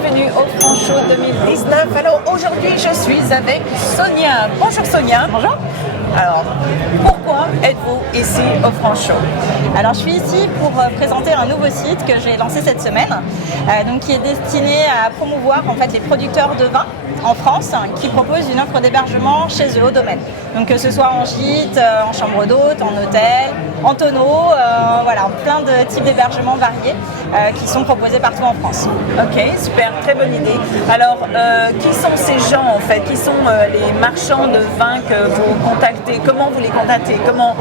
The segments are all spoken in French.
bienvenue au Franchot 2019. Alors aujourd'hui je suis avec Sonia. Bonjour Sonia. Bonjour. Alors, pourquoi êtes-vous ici au Franchot? Alors je suis ici pour présenter un nouveau site que j'ai lancé cette semaine, donc qui est destiné à promouvoir en fait les producteurs de vin en France qui proposent une offre d'hébergement chez eux au domaine. Donc que ce soit en gîte, en chambre d'hôte, en hôtel, en tonneau, voilà, plein de types d'hébergements variés qui sont proposés partout en France. Ok, super, très bonne idée. Alors, qui sont ces gens en fait? Qui sont les marchands de vin que vous contactez? Comment vous les contactez? Comment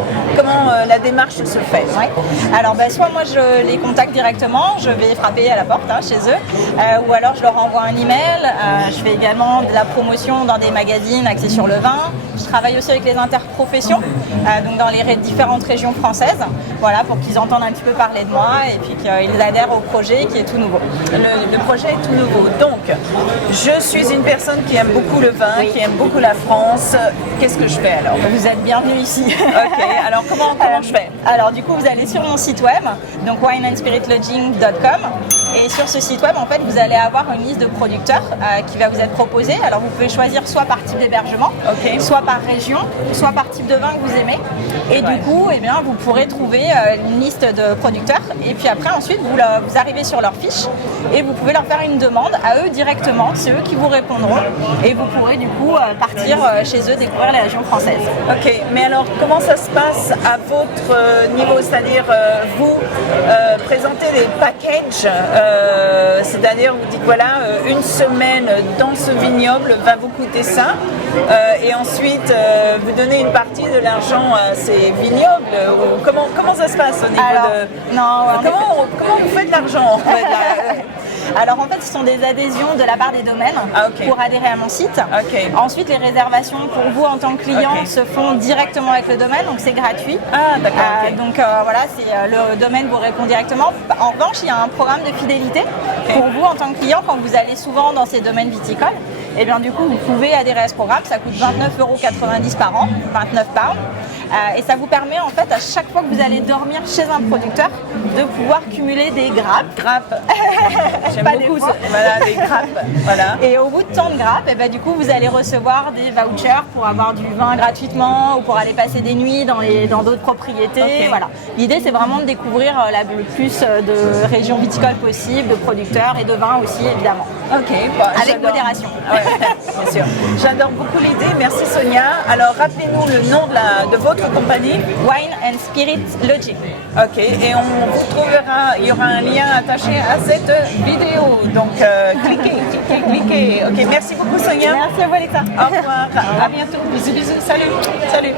la démarche se fait? Ouais. Alors soit moi je les contacte directement, je vais frapper à la porte chez eux, ou alors je leur envoie un email. Je fais également de la promotion dans des magazines axés sur le vin. Je travaille aussi avec les interprofessions, donc dans les différentes régions françaises, voilà, pour qu'ils entendent un petit peu parler de moi et puis qu'ils adhèrent au projet qui est tout nouveau. Le projet est tout nouveau. Donc, je suis une personne qui aime beaucoup le vin, Oui. qui aime beaucoup la France. Qu'est-ce que je fais alors? Vous êtes bienvenue ici. Ok, alors comment je fais? Alors du coup vous allez sur mon site web, donc wineandspiritlodging.com, et sur ce site web en fait vous allez avoir une liste de producteurs qui va vous être proposée. Alors vous pouvez choisir soit par type d'hébergement, Ok. soit par région, soit par type de vin que vous aimez, et Ouais. du coup eh bien, vous pourrez trouver une liste de producteurs, et puis après ensuite vous arrivez sur leur fiche et vous pouvez leur faire une demande à eux directement, c'est eux qui vous répondront, et vous pourrez du coup partir chez eux découvrir les régions françaises. Ok, mais alors comment ça se passe à votre niveau? C'est-à-dire vous présentez des packages, c'est-à-dire vous dites voilà, une semaine dans ce vignoble va vous coûter ça, et ensuite vous donnez une partie de l'argent à ces vignobles, ou comment ça se passe au niveau Alors, de... non, Comment vous faites de l'argent en fait, là? Alors en fait, ce sont des adhésions de la part des domaines Ok. pour adhérer à mon site. Ok. Ensuite, les réservations pour vous en tant que client Ok. se font directement avec le domaine, donc c'est gratuit. Ah, d'accord, ok. Donc voilà, le domaine vous répond directement. En revanche, il y a un programme de fidélité pour vous en tant que client quand vous allez souvent dans ces domaines viticoles. Et bien du coup, vous pouvez adhérer à ce programme. Ça coûte 29,90 € par an, 29 pounds. Et ça vous permet en fait à chaque fois que vous allez dormir chez un producteur de pouvoir cumuler des grappes. J'aime Pas beaucoup des points. voilà, les grappes. Voilà. Et au bout de tant de grappes, et ben, du coup, vous allez recevoir des vouchers pour avoir du vin gratuitement ou pour aller passer des nuits dans d'autres propriétés. Ok. Voilà. L'idée, c'est vraiment de découvrir le plus de régions viticoles possibles, de producteurs et de vins aussi, évidemment. Ok, bon, Avec j'adore. modération. Ouais, bien sûr. J'adore beaucoup l'idée. Merci Sonia. Alors rappelez-nous le nom de votre compagnie. Wine and Spirit Lodging. Ok, et on vous trouvera, il y aura un lien attaché à cette vidéo. Donc cliquez. Ok, merci beaucoup Sonia. Merci à vous, Alexa. Au revoir. À bientôt. Bisous. Salut.